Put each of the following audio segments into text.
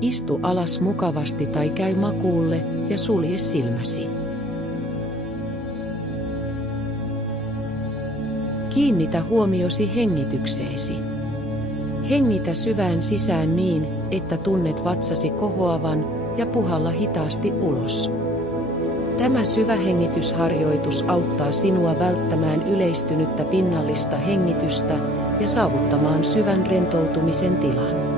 Istu alas mukavasti tai käy makuulle ja sulje silmäsi. Kiinnitä huomiosi hengitykseesi. Hengitä syvään sisään niin, että tunnet vatsasi kohoavan ja puhalla hitaasti ulos. Tämä syvä hengitysharjoitus auttaa sinua välttämään yleistynyttä pinnallista hengitystä ja saavuttamaan syvän rentoutumisen tilan.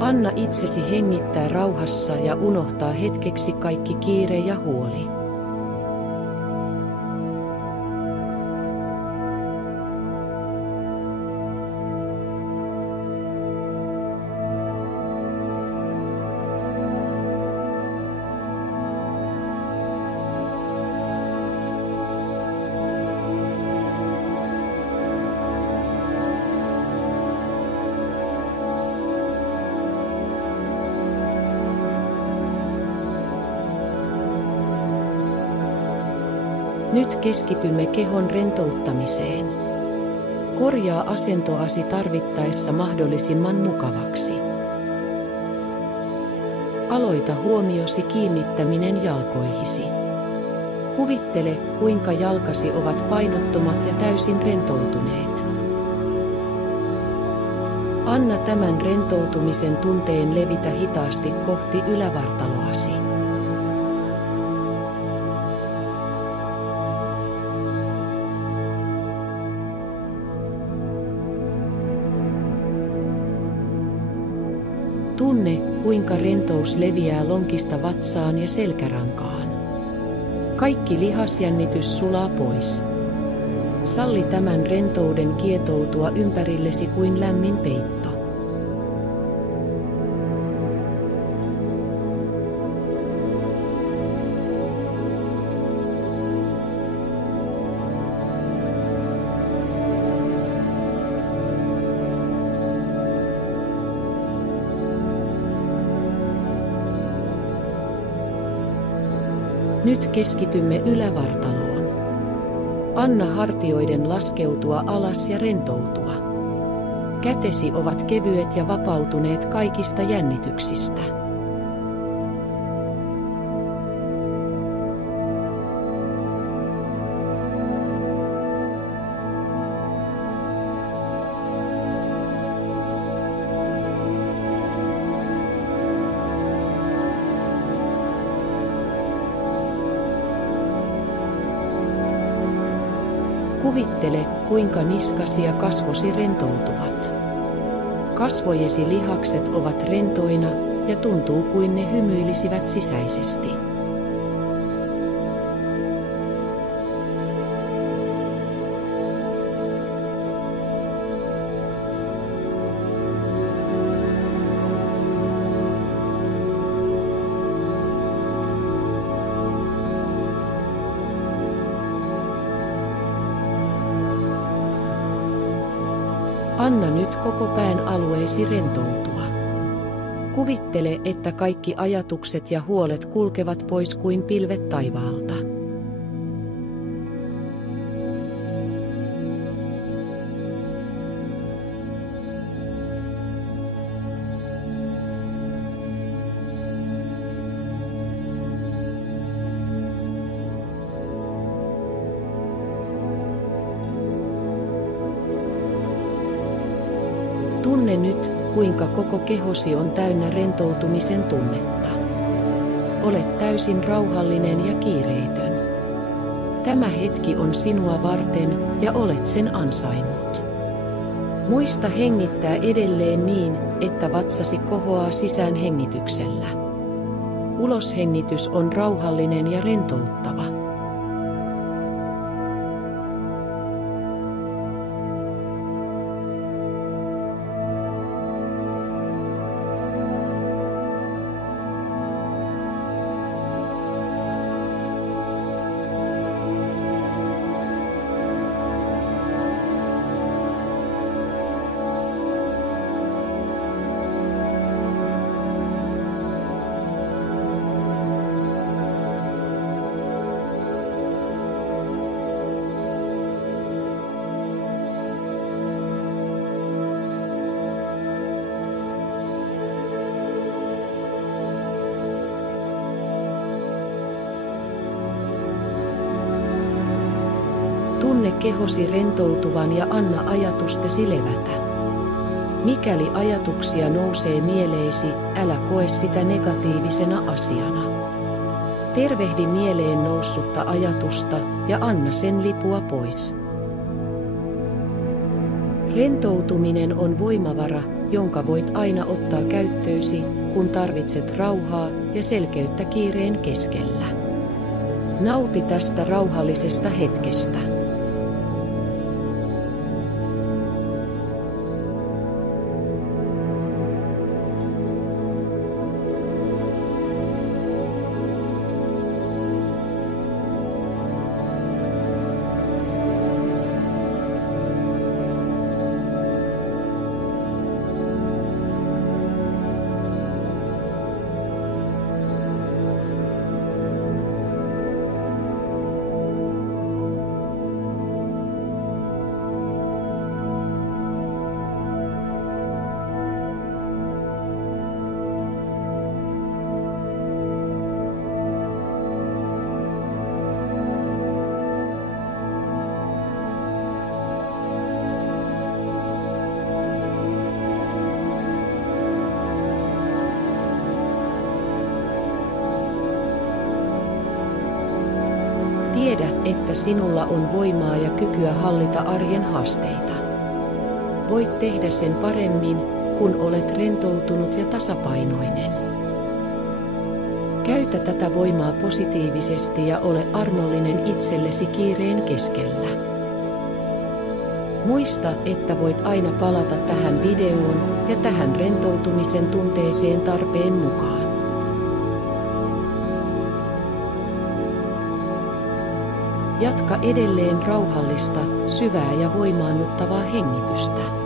Anna itsesi hengittää rauhassa ja unohtaa hetkeksi kaikki kiire ja huoli. Nyt keskitymme kehon rentouttamiseen. Korjaa asentoasi tarvittaessa mahdollisimman mukavaksi. Aloita huomiosi kiinnittäminen jalkoihisi. Kuvittele, kuinka jalkasi ovat painottomat ja täysin rentoutuneet. Anna tämän rentoutumisen tunteen levitä hitaasti kohti ylävartaloasi. Tunne, kuinka rentous leviää lonkista vatsaan ja selkärankaan. Kaikki lihasjännitys sulaa pois. Salli tämän rentouden kietoutua ympärillesi kuin lämmin peitto. Nyt keskitymme ylävartaloon. Anna hartioiden laskeutua alas ja rentoutua. Kätesi ovat kevyet ja vapautuneet kaikista jännityksistä. Kuvittele, kuinka niskasi ja kasvosi rentoutuvat. Kasvojesi lihakset ovat rentoina ja tuntuu kuin ne hymyilisivät sisäisesti. Anna nyt koko pään alueesi rentoutua. Kuvittele, että kaikki ajatukset ja huolet kulkevat pois kuin pilvet taivaalta. Tunne nyt, kuinka koko kehosi on täynnä rentoutumisen tunnetta. Olet täysin rauhallinen ja kiireetön. Tämä hetki on sinua varten ja olet sen ansainnut. Muista hengittää edelleen niin, että vatsasi kohoaa sisään hengityksellä. Uloshengitys on rauhallinen ja rentouttava. Tunne kehosi rentoutuvan ja anna ajatustesi levätä. Mikäli ajatuksia nousee mieleesi, älä koe sitä negatiivisena asiana. Tervehdi mieleen noussutta ajatusta ja anna sen lipua pois. Rentoutuminen on voimavara, jonka voit aina ottaa käyttöösi, kun tarvitset rauhaa ja selkeyttä kiireen keskellä. Nauti tästä rauhallisesta hetkestä. Tiedä, että sinulla on voimaa ja kykyä hallita arjen haasteita. Voit tehdä sen paremmin, kun olet rentoutunut ja tasapainoinen. Käytä tätä voimaa positiivisesti ja ole armollinen itsellesi kiireen keskellä. Muista, että voit aina palata tähän videoon ja tähän rentoutumisen tunteeseen tarpeen mukaan. Jatka edelleen rauhallista, syvää ja voimaannuttavaa hengitystä.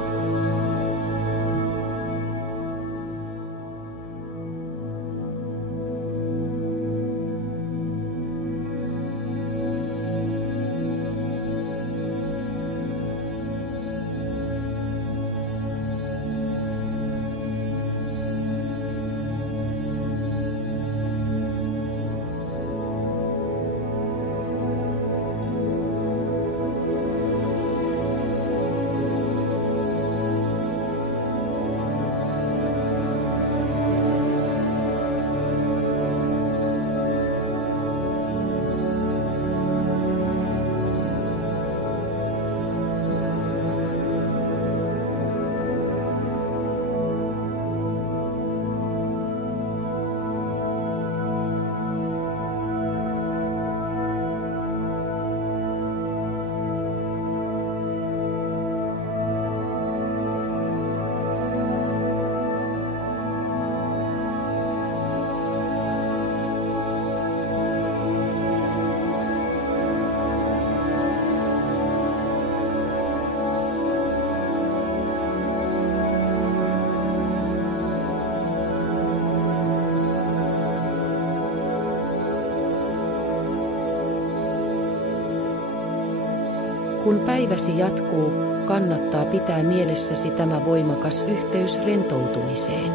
Kun päiväsi jatkuu, kannattaa pitää mielessäsi tämä voimakas yhteys rentoutumiseen.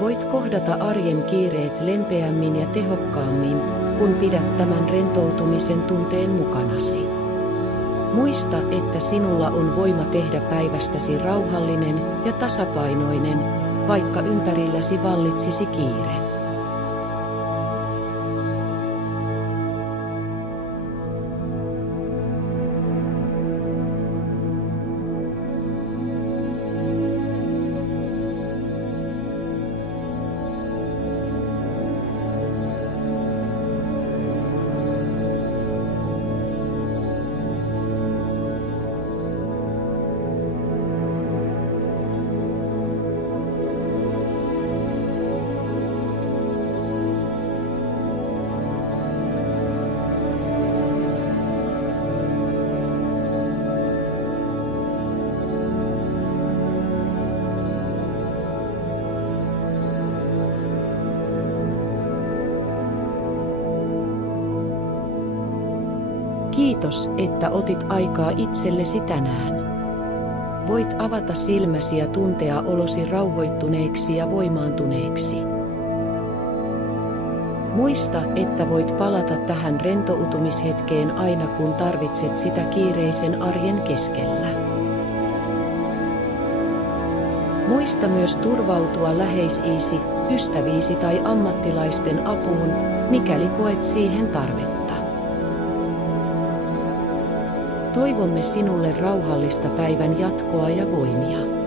Voit kohdata arjen kiireet lempeämmin ja tehokkaammin, kun pidät tämän rentoutumisen tunteen mukanasi. Muista, että sinulla on voima tehdä päivästäsi rauhallinen ja tasapainoinen, vaikka ympärilläsi vallitsisi kiire. Kiitos, että otit aikaa itsellesi tänään. Voit avata silmäsi ja tuntea olosi rauhoittuneeksi ja voimaantuneeksi. Muista, että voit palata tähän rentoutumishetkeen aina kun tarvitset sitä kiireisen arjen keskellä. Muista myös turvautua läheisiisi, ystäviisi tai ammattilaisten apuun, mikäli koet siihen tarvetta. Toivomme sinulle rauhallista päivän jatkoa ja voimia.